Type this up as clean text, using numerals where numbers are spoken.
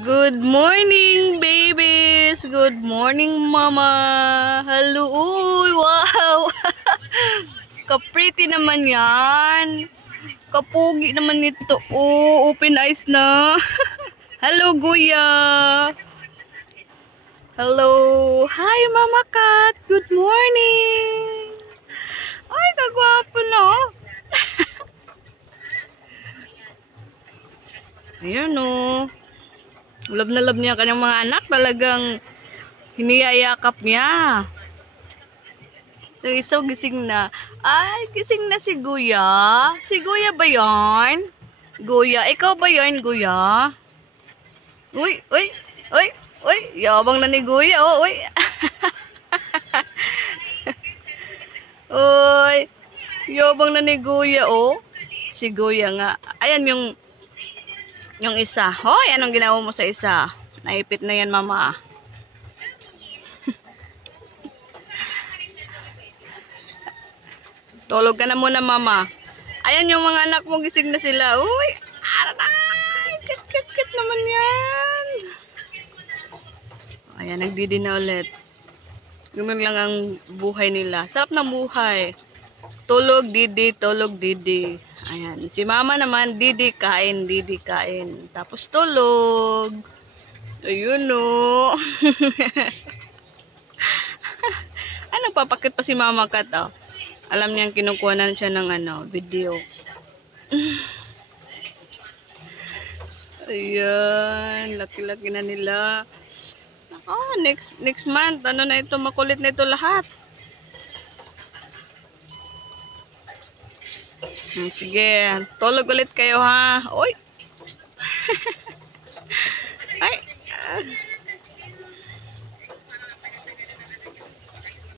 Good morning, babies! Good morning, mama! Hello! Uy, wow! Ka-pretty naman yan! Kapugi naman nito. Oh, open eyes na. Hello, Guya! Hello! Hi, Mama Cat! Good morning! Ay, kagwapo na! Ayan o. Love na love niya kanyang mga anak. Talagang hiniyayakap niya. Yung isa gising na. Ay, gising na si Guya. Si Guya ba yan? Guya, ikaw ba yan, Guya? Uy, uy, uy, uy. Yabang na ni Guya, oh, uy. Uy. Yabang na ni Guya, oh. Si Guya nga. Ayan yung isa. Hoy, anong ginawa mo sa isa? Naipit na yan, mama. Tulog ka na muna, mama. Ayan yung mga anak mo, gising na sila. Uy, aray, kit naman yan. Ayan, nagdidi na ulit. Ganun lang ang buhay nila. Sarap ng buhay. Tulog, didi, tulog, didi. Ayan, si mama naman, didi, kain, didi, kain. Tapos tulog. Ayun, no. Ay, nagpapakit pa si mama kat, oh. Alam niyang kinukuha na siya ng video. Ayan, laki-laki na nila. Oh, next month, ano na ito, makulit na ito lahat. Sige, tulog ulit kayo ha. Oy.